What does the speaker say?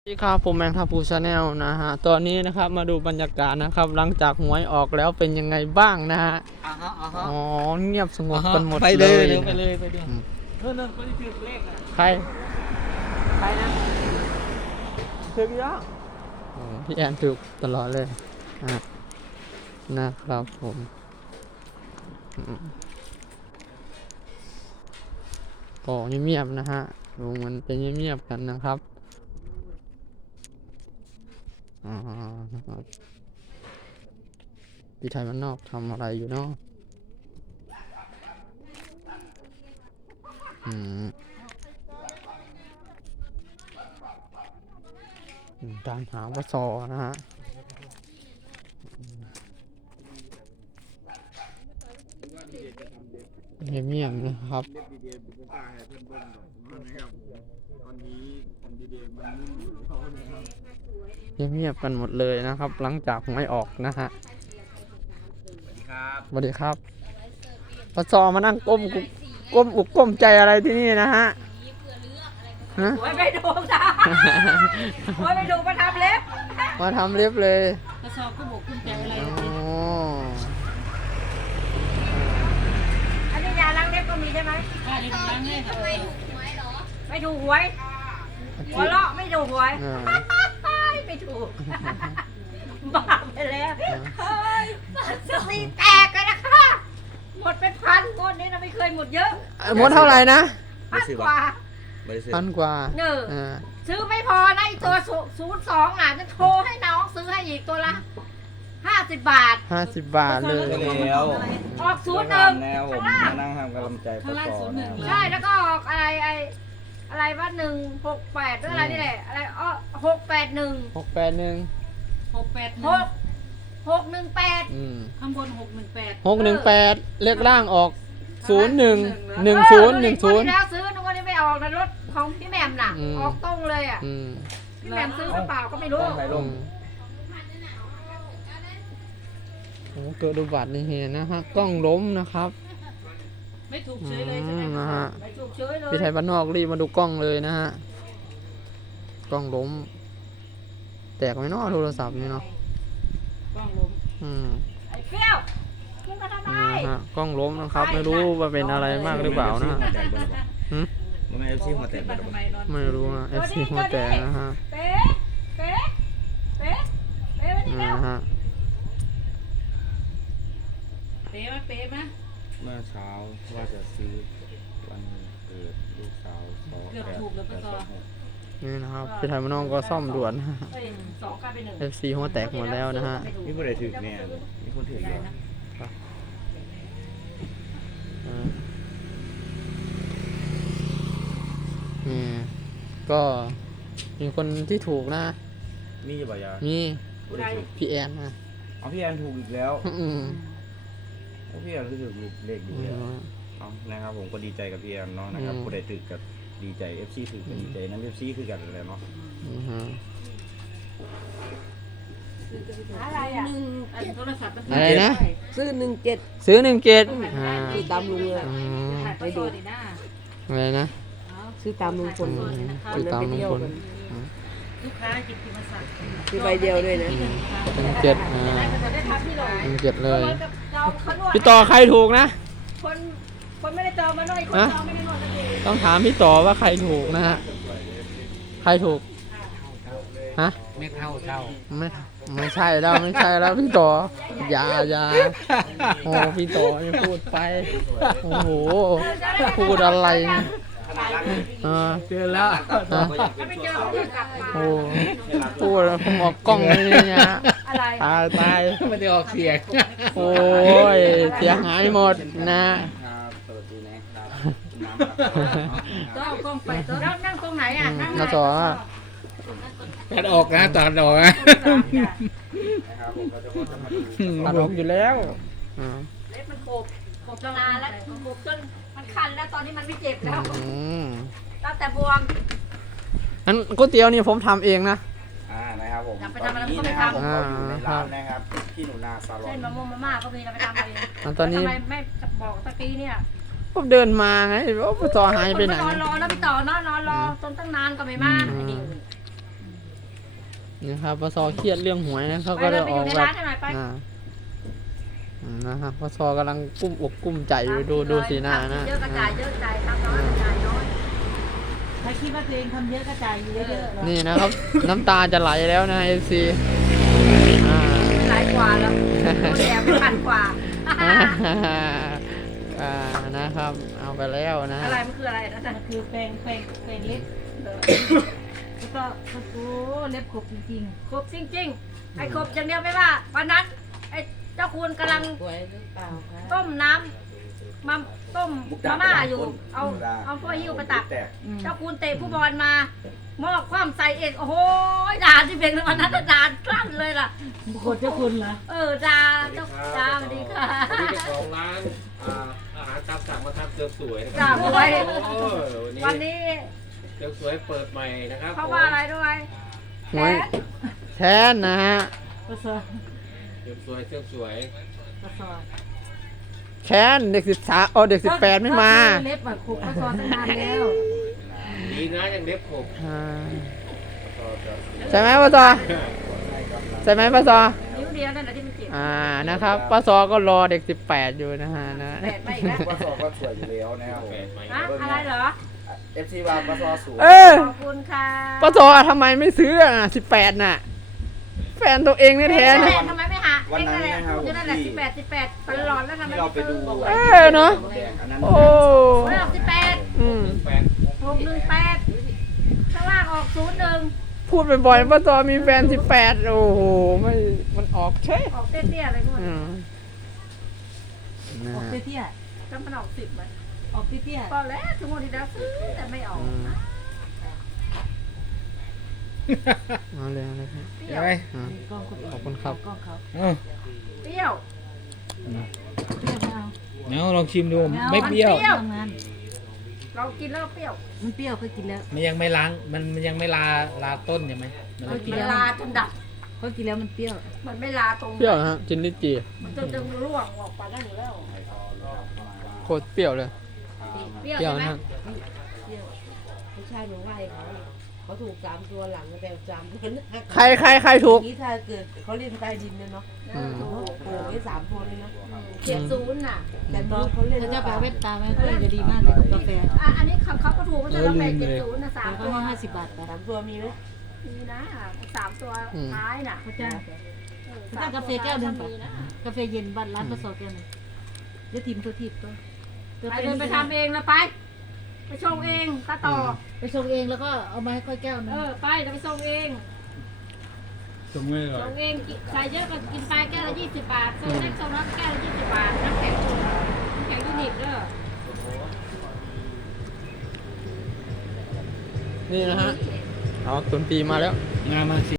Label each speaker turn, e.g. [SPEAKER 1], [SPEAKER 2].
[SPEAKER 1] สวัสดีครับผมแมงทัพูชาแนลนะฮะตอนนี้นะครับมาดูบรรยากาศนะครับหลังจากหวยออกแล้วเป็นยังไงบ้างนะฮะอ๋อเงียบสงบกันหมดเลย
[SPEAKER 2] ไปเลยไปดูเพื่อนคนที่ถือเลขอ่ะ
[SPEAKER 1] ใครนะถึกเยอะพี่แอนถูกตลอดเลยนะครับผมก็เงียบๆนะฮะดูมันเป็นเงียบๆกันนะครับพี่ไทยมันนอกทำอะไรอยู่เนาะการหาว่าซอนะฮะเงียบๆนะครับเงียบๆกันหมดเลยนะครับหลังจากไม่ออกนะฮะสวัสดีครับปซอมานั่งก้มอกก้มใจอะไรที่นี่นะฮะ
[SPEAKER 3] โอ้ยไปดูจ้าโอ้ยไปดูมาทำเล็บ
[SPEAKER 1] มาทำเล็บเลย
[SPEAKER 3] กระสอบก็บอกคุณใจอะไรอันนี้ยาล้างเล็บก็มีใช่ไหมใช่ล้างเล็บทำไมถูกหวยเหรอไม่ถูกหวยหัวเราะไม่ถูกหวยไม่ถูกบ้าไปแล้วสติแตกกันนะคะหมดเป็นพันก้อนนี้เราไม่เคยหมดเยอะ
[SPEAKER 1] หมดเท่าไหร่นะ
[SPEAKER 3] 1,000 กว่า
[SPEAKER 1] 1,000 กว่า
[SPEAKER 3] ซื้อไม่พอนะอีตัว02น่ะจะโทรให้น้องซื้อให้อีกตัวละ50 บาท
[SPEAKER 1] 50 บาทเลย
[SPEAKER 2] แล้ว
[SPEAKER 3] ออก01
[SPEAKER 2] ข้างล่างนั่งทำกำลังใจข้างล่าง
[SPEAKER 3] 01ใช่แล้วก็ออกอะไรว่า168หรืออะไรนี่แหละอะไร681 ข้างบน
[SPEAKER 1] 618เลขล่างออก011010
[SPEAKER 3] แล้วซื้อนึกว่าไม่ออกนะรถของพี่แหม่มน่ะออกตรงเลยอ่ะพี่แหม่มซื้อหรือเปล่าก็ไม่รู้
[SPEAKER 1] โอ้เกิดอุบัติเหตุนะฮะกล้องล้มนะครับ
[SPEAKER 3] ไม่ถูกเฉยเลยใช่ไหม
[SPEAKER 1] นะฮะ
[SPEAKER 3] ไม่ถูกเฉยเลย
[SPEAKER 1] พี่ไทยบ้านนอกรีบมาดูกล้องเลยนะฮะกล้องล้มแตกไม่นอโทรศัพท์นี่เนาะ
[SPEAKER 3] กล้องล้มไอ้เปรี้ยวขึ้นมาทำไม
[SPEAKER 1] กล้องล้มนะครับไม่รู้ว่าเป็นอะไรมากหรือเปล่านะฮะ
[SPEAKER 2] มันไม่ FC หัวแตก
[SPEAKER 1] ไม่รู้นะ FC หัวแตกนะฮะ
[SPEAKER 3] เป๊ะวันนี้แล้วเป๊ะไหม
[SPEAKER 2] เมื่อเช้าว่าจะซื้อวันเกิดลูกสาว
[SPEAKER 1] นี่นะครับพี่ไทยมานองก็ซ่อมด่วนFC หัวแตกหมดแล้วนะฮะ
[SPEAKER 2] มีคนได้ถือเนี่ยมีคนถือเยอะ
[SPEAKER 1] ก็มีคนที่ถูกนะ
[SPEAKER 2] มีจะบอกยา
[SPEAKER 1] มีพี่แอนนะ
[SPEAKER 2] พี่แอนถูกอีกแล้วพี่แอนคือถูกเลขดีแล้วนะครับผมก็ดีใจกับพี่แอนเนาะนะครับคนได้ถือกับดีใจ FC ถือกับดีใจนั้น FC คือกันเลยเนาะ
[SPEAKER 1] อะไรนะ
[SPEAKER 3] ซื้อ17
[SPEAKER 1] ซื้อ
[SPEAKER 3] ตามลุงเลย
[SPEAKER 1] ไปดูอะไรนะ
[SPEAKER 3] ซื้อตามลุงคน
[SPEAKER 1] ซื้อตามลุงคน
[SPEAKER 3] ลูกค้าจิบพิมพ์ศักดิ์ซื้อใบเดียวด้วยนะ
[SPEAKER 1] 17เลยพี่ต่อใครถูกนะ
[SPEAKER 3] คนไม่ได้จองมาหน่อยคนจองไม่ได้หมดเลย
[SPEAKER 1] ต้องถามพี่ต่อว่าใครถูกนะฮะใครถูกฮะ
[SPEAKER 2] ไม่เท่า
[SPEAKER 1] ไม่ใช่แล้วพี่ต่ออย่าโอ้พี่ต่ออย่าพูดไปโอ้โหพูดอะไร
[SPEAKER 2] เจอแล้ว
[SPEAKER 1] โอ้พูดแล้วผมออกกล้องเลยเนี่ยตาย
[SPEAKER 2] ไม่ได้ออกเสียง
[SPEAKER 1] โอ้ยเสียหายหมดนะ
[SPEAKER 3] ต้องเอากล้องไปนั่งตรงไหนอ่ะ
[SPEAKER 1] นั่งต่อ
[SPEAKER 2] ตัดออกนะตัดออกนะ
[SPEAKER 1] ตัดออกอยู่แล้ว
[SPEAKER 3] เล็บมันโขบนานแล้วโขบจนมันคันแล้วตอนนี้มันไม่เจ็บแล้วตั้งแต่บวม
[SPEAKER 1] งั้นก๋วยเตี๋ยวนี่ผมทำเองนะ
[SPEAKER 2] นะครับผม
[SPEAKER 3] ไปทำอะไรก็ไปทำ
[SPEAKER 2] อยู่ในร้านนะครับที่หนูนาซาลอน
[SPEAKER 3] เส้นมะม่วงมะม่าก็มีเราไปทำเอง
[SPEAKER 1] ตอนนี้
[SPEAKER 3] ทำไมไม่บอกตะกี้เนี่ย
[SPEAKER 1] ผมเดินมาไงว่าต่อหายไปไหน
[SPEAKER 3] นอนรอแล้วไปต่อนอนรอจนตั้งนานก็ไม่มา
[SPEAKER 1] นี่ครับปสเครียดเรื่องหวยนะเขา
[SPEAKER 3] ไป
[SPEAKER 1] ก็
[SPEAKER 3] เล
[SPEAKER 1] เลย ย
[SPEAKER 3] ไป
[SPEAKER 1] อ
[SPEAKER 3] อ
[SPEAKER 1] อยู่ ก
[SPEAKER 3] ใน
[SPEAKER 1] แบ
[SPEAKER 3] ร้า
[SPEAKER 1] บ
[SPEAKER 3] นให้หน่อยไป
[SPEAKER 1] นะครับปสกำลังกุ้มอกกุ้มใจอยู่ดูสีหน้านะ
[SPEAKER 3] เยอะกระจายเยอะใจทำน้อยกระจายน้อย
[SPEAKER 4] ถ้าคิดว่าตัวเองทำเยอะกระจายอยู่เยอะๆหรอ
[SPEAKER 1] นี่นะครับ น้ำตาจะไหลแล้วนะ FC
[SPEAKER 3] หลายกว่าแล้วคนแอบไปพันกว่า
[SPEAKER 1] นะครับ เอาไปแล้วนะ
[SPEAKER 3] อะไรมันคืออะไรนะ
[SPEAKER 4] มันคือแปรงเล็บแล้วก็โอ้โหเล็บขบจริง
[SPEAKER 3] ครบจริงๆไอ้ครบอย่างเดียวไม่ว่าวันนั้นไอ้เจ้าคุณกำลัง
[SPEAKER 4] ๆสวยหรือเปล่าคะ
[SPEAKER 3] ต้มน้ำมาต้มมาม่าอยู่ เอาพวกหิ้วไปตัก เจ้าคุณเตะผู้บอลมาหม้อคว่ำใส่เอ็ดโอ้โหด่าที่เป็นวันนั้นด่าคลั่นเลยล่ะ
[SPEAKER 4] โคตรเจ้าคุณเหรอ
[SPEAKER 3] ด่าเจ้าด่าสวัสดีค่ะ
[SPEAKER 5] วันนี้เจ้าของร้านอาหารตามสั่งมาทำเสริมสวยนะค
[SPEAKER 3] ด่า
[SPEAKER 5] รับ
[SPEAKER 3] หวย
[SPEAKER 5] โอ้
[SPEAKER 3] วันนี้
[SPEAKER 5] เสริมสวยเปิดใหม่นะครับ
[SPEAKER 3] เพราะว่าอะไรด้วย
[SPEAKER 1] หวยแทนนะฮะ
[SPEAKER 4] ปะซอ
[SPEAKER 5] เสริมสวยเสริมสวย
[SPEAKER 4] ปะซอ
[SPEAKER 1] แคนเด็ก13เด็ก18ไม่มา
[SPEAKER 4] เล็บอะขบปะซอตั้งนานแล้ว
[SPEAKER 5] ดีนะยังเล็บขบ
[SPEAKER 1] ใช่ไหมปสใช่ไหมปส
[SPEAKER 3] นิ้วเดียวนั่นแหละที่มันเจ็บ
[SPEAKER 1] นะครับปสก็รอเด็ก18อยู่นะฮะนะ
[SPEAKER 3] แปดไปอีกแล้ว
[SPEAKER 2] ปสก็สวยอยู่แล้วนะครับผม
[SPEAKER 5] เปิดใหม่
[SPEAKER 3] ฮะอะไรเหรอ
[SPEAKER 2] FC ว่าปสสวย
[SPEAKER 1] เออ
[SPEAKER 3] ขอบคุณค่ะ
[SPEAKER 1] ปสทำไมไม่ซื้อ18น่ะ แฟนตัวเองแท้ๆนะ
[SPEAKER 3] ทำไมไม่หาเองนั่นแหละพูดอยู่นั่นแหละ18ตลอดแล้วทำไม
[SPEAKER 2] ที่เราไปดู
[SPEAKER 1] เออเนาะ
[SPEAKER 2] อันนั้น
[SPEAKER 1] โอ้
[SPEAKER 3] ไม่ออก18
[SPEAKER 1] อืม
[SPEAKER 5] แปด
[SPEAKER 3] 618ข้างล่างออก01
[SPEAKER 1] พูดบ่อยๆปสมีแฟน18โอ้โหไม่มันออกเฉย
[SPEAKER 3] ออกเตี้ยๆอะไรพวก
[SPEAKER 1] อื
[SPEAKER 3] นี้
[SPEAKER 1] มนะ
[SPEAKER 4] ออก
[SPEAKER 1] ฮะ
[SPEAKER 4] เตี้ย
[SPEAKER 3] ก็มันออก10มัน
[SPEAKER 4] ๆออกเตี้ย
[SPEAKER 3] ก็แล้วทุกคนที่แล้วซื้อแต่ไม่ออก
[SPEAKER 1] เอาเลยเอาเลยครับ
[SPEAKER 3] เปรี้ยว
[SPEAKER 1] อ่า
[SPEAKER 4] ๆมีกล้องคนอื่น
[SPEAKER 1] ขอบคุณครับ
[SPEAKER 4] กล้องเขา
[SPEAKER 3] เปรี้ยว
[SPEAKER 4] เปรี้ยวไม่เอา
[SPEAKER 6] เอาลองชิมดู
[SPEAKER 4] อา
[SPEAKER 6] ไม่เปรี้ยว
[SPEAKER 3] มันเปรี้ยว
[SPEAKER 4] ทำงาน
[SPEAKER 3] เรากินแล้วเปรี้ยว
[SPEAKER 4] มันเปรี้ยวเคยกินแล้ว
[SPEAKER 6] มันยังไม่ล้างมันยังไม่ลาต้นใช่ไหมมันเลยเป
[SPEAKER 3] กิน
[SPEAKER 6] รี้ยว
[SPEAKER 3] ลาจนดับ
[SPEAKER 4] เคยกินแล้วมันเปรี้ยว
[SPEAKER 3] มันไม่ลาตรง
[SPEAKER 1] เปรี้ยวนะฮะจินลิจี
[SPEAKER 3] มันจะร่วงออกไปนั่นอยู่แล้ว
[SPEAKER 1] โคตรเปรี้ยวเลย
[SPEAKER 3] เปรี้ยว
[SPEAKER 1] เปรี้ยว
[SPEAKER 3] ใช่ไหม
[SPEAKER 1] นะฮะ
[SPEAKER 7] ผู้ชายหนูไหวเขาถูก3 ตัวหลังแต่3 ตัวหน้า
[SPEAKER 1] ใครถูก
[SPEAKER 7] นี้ถ้าเกิดเขาเล่นใต้ดินเนี่ยเนาะ
[SPEAKER 3] เออถูก
[SPEAKER 7] โอ้ย3 ตัวเลยเนาะ
[SPEAKER 3] 70น่ะ
[SPEAKER 7] แต่ตอนเขาเล่น
[SPEAKER 4] เขาจะไปเอาเวทตาไหมเขาจะดีมากเลยกับกาแฟ
[SPEAKER 3] อันนี้เขาก็ถูกมันจะละ870น่ะ
[SPEAKER 4] แต่
[SPEAKER 3] 3
[SPEAKER 4] ก็
[SPEAKER 3] ตัว
[SPEAKER 4] ให้50 บาทไป
[SPEAKER 7] 3 ตัวมีไหม
[SPEAKER 3] มีนะ3ตัวท้ายน่ะ
[SPEAKER 4] เขาจะ
[SPEAKER 3] สม
[SPEAKER 4] ถ้ากาแฟแก้วหนึ่ง
[SPEAKER 3] มีนะ
[SPEAKER 4] กาแฟเย็นบ้านร้านปะซอแก้วหนึงเดี๋ยวทีมตัวทีบตัว
[SPEAKER 3] ไปเดินไปทำเองแล้วไปชงเองตาต่อ
[SPEAKER 4] ไปชงเองแล้วก็เอามาให้ค่อยแก้วหนึง
[SPEAKER 3] ไปเดี๋ยวไปส่งเอง
[SPEAKER 6] สมมติ
[SPEAKER 3] ส่งเองใส่เยอะก็กินไปแก้วละ20 บาทส่งเล็กส่งน้อยแก้วละ20 บาทน้ำแข็งยูนิตเด้อ
[SPEAKER 1] นี่นะฮะเอาตุนปีมาแล้ว
[SPEAKER 6] งานมาสิ